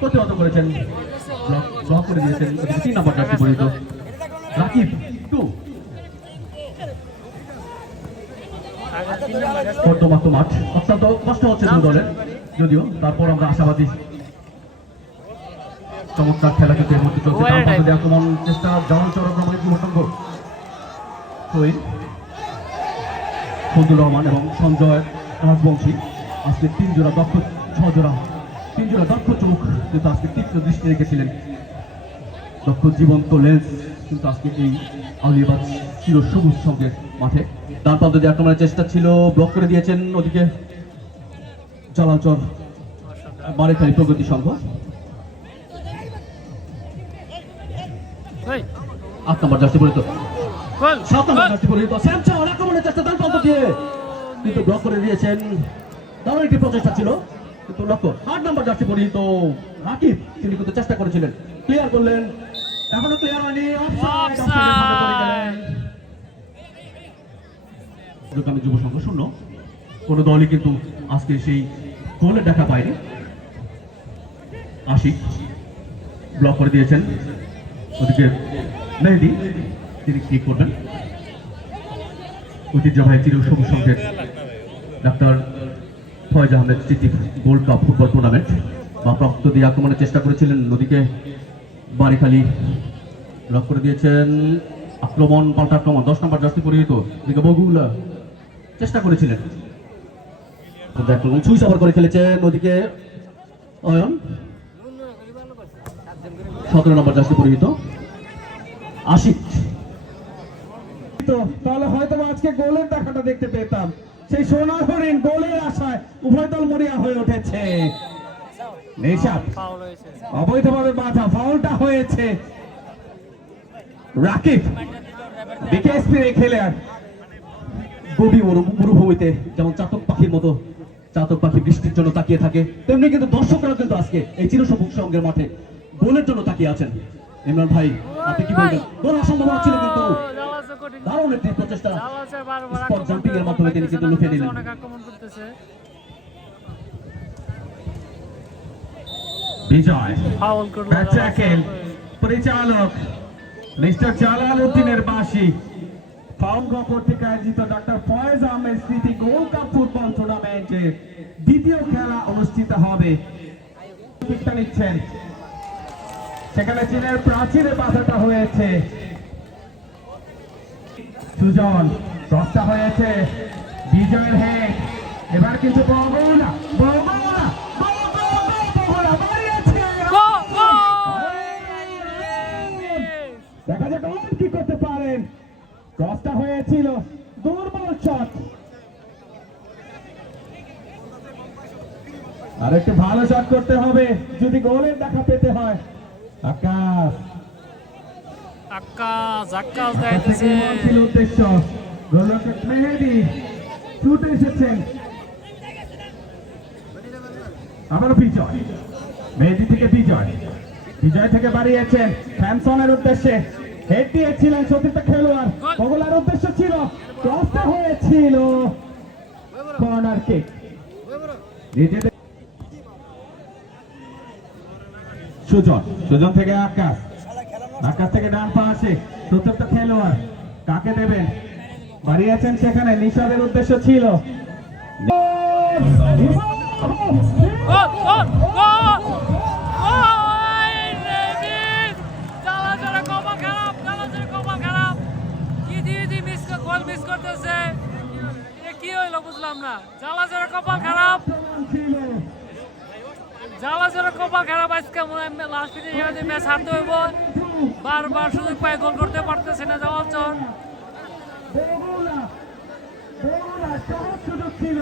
প্রতিহত করেছেন, ব্লক করে দিয়েছেন 3 নম্বর জার্সি পরিহিত রাকিব টু। বর্তমান মাঠ অত্যন্ত কষ্ট হচ্ছে দুই দলের, যদিও তারপর আমরা আশাবাদী। চমৎকার খেলা কিন্তু এর মধ্যে চলছে, আক্রমণ চেষ্টা জামাল চরমরামানের যুবসংঘ শহীদ ফজলুর রহমান এবং সঞ্জয় রাজবংশী আজকে 3 জোড়া দক্ষ 6 জোড়া 3 জোড়া দক্ষ চোখ কিন্তু আজকে তীক্ষ্ণ দৃষ্টি রেখেছিলেন। দক্ষ জীবন্ত লেন্স কিন্তু আজকে এই আউলিয়াবাদ চির সবুজ সঙ্গের মাঠে ডান প্রান্ত দিয়ে আক্রমণের চেষ্টা ছিল, ব্লক করে দিয়েছেন ওদিকে জালালচর মারেখালী প্রগতি সংঘ। 8 নম্বর জার্সি পরিহিত 7 নম্বর জার্সি পরিহিত স্যামসন আক্রমণের চেষ্টা ডান প্রান্ত দিয়ে কিন্তু ব্লক করে দিয়েছেন। দারুণ একটি প্রচেষ্টা ছিল কিন্তু লক্ষ্য। 8 নম্বর জার্সি পরিহিত রাকিব, তিনি কিন্তু চেষ্টা করেছিলেন, ক্লিয়ার করলেন, এখনো ক্লিয়ার হয়নি, যুব সংঘ শূন্য। কোন দলই কিন্তু আজকে সেই গোলের দেখা পায়নি। আশিক ব্লক করে দিয়েছেন, ওদিকে মেহেদি তিনি ক্লিক করবেন। ঐতিহ্যবাহী চির সবুজ সংঘের ডাক্তার ফয়েজ আহমেদ স্মৃতি গোল্ড কাপ ফুটবল টুর্নামেন্ট বা প্রাপ্ত দিয়ে আক্রমণের চেষ্টা করেছিলেন, নদীকে বাড়িখালি ব্লক করে দিয়েছেন। আক্রমণ পাল্টা আক্রমণ 10 নম্বর জার্সি পরিহিত দিকে বগুলা চেষ্টা করেছিলেন, সুইচ ওভার করে খেলেছেন ওদিকে অয়ন। 17 নম্বর জার্সি পরিহিত আশিক। তাহলে হয়তো আজকে গোলের দেখাটা দেখতে পেতাম। সেই সোনার হরিণ গোলের আশায় উভয় দল মরিয়া হয়ে উঠেছে। অবৈধভাবে বাধা, ফাউলটা হয়েছে। রাকিব বিকেএসপি খেলে আর গভীর মরুভূমিতে যেমন চাতক পাখির মতো চাতক পাখি বৃষ্টির জন্য তাকিয়ে থাকে, তেমনি কিন্তু দর্শকরা কিন্তু আজকে এই চিরসবুজ সঙ্গের মাঠে গোলের জন্য তাকিয়ে আছেন। ইমরান ভাই, আপনি কি বলবেন? গোল অসম্ভব ছিল কিন্তু দারুণ একটি প্রচেষ্টা, স্পট জাম্পিং এর মাধ্যমে তিনি কিন্তু লুকিয়ে নিলেন। বিজয় পরিচালক মিস্টার জালাল উদ্দিনের বাসী ফাউল কর্তৃক আয়োজিত ডক্টর ফয়েজ আহমেদ স্মৃতি গোল্ড কাপ ফুটবল টুর্নামেন্টের দ্বিতীয় খেলা অনুষ্ঠিত হবে। নিচ্ছেন সেখানে চীনের প্রাচীরে বাধাটা হয়েছে। সুজন দশটা হয়েছে, বিজয়ের হেড, এবার কিন্তু বগুড়া দেখা যাক কি করতে পারেন। ক্রসটা হয়েছিল, দুর্বল শট, আর একটু ভালো শট করতে হবে যদি গোলের দেখা পেতে হয়। আকাশ উদ্দেশ্য গোলরক্ষক মেহেদি ছুটে এসেছেন। আবারও বিজয়, মেহেদি থেকে বিজয় থেকে বাড়িয়েছেন স্যামসনের উদ্দেশ্যে, হেড দিয়েছিলেন সতীর্থ খেলোয়াড়, বগুলার উদ্দেশ্য ছিল, ক্রসটা হয়েছিল, কর্নার কিক। সুজন থেকে আকাশ থেকে ডান পাশে চতুর্থ খেলোয়াড়, কাকে দেবেন? বাড়িয়েছেন সেখানে, নিশাদের উদ্দেশ্য ছিল, বুঝলাম না, জ্বালা কপাল খারাপ, কপাল খারাপ। আজকে লাস্ট মিনিটে ম্যাচ হারতে হইব, বারবার সুযোগ পায় গোল করতে পারতেছে না জালালচর। সুযোগ ছিল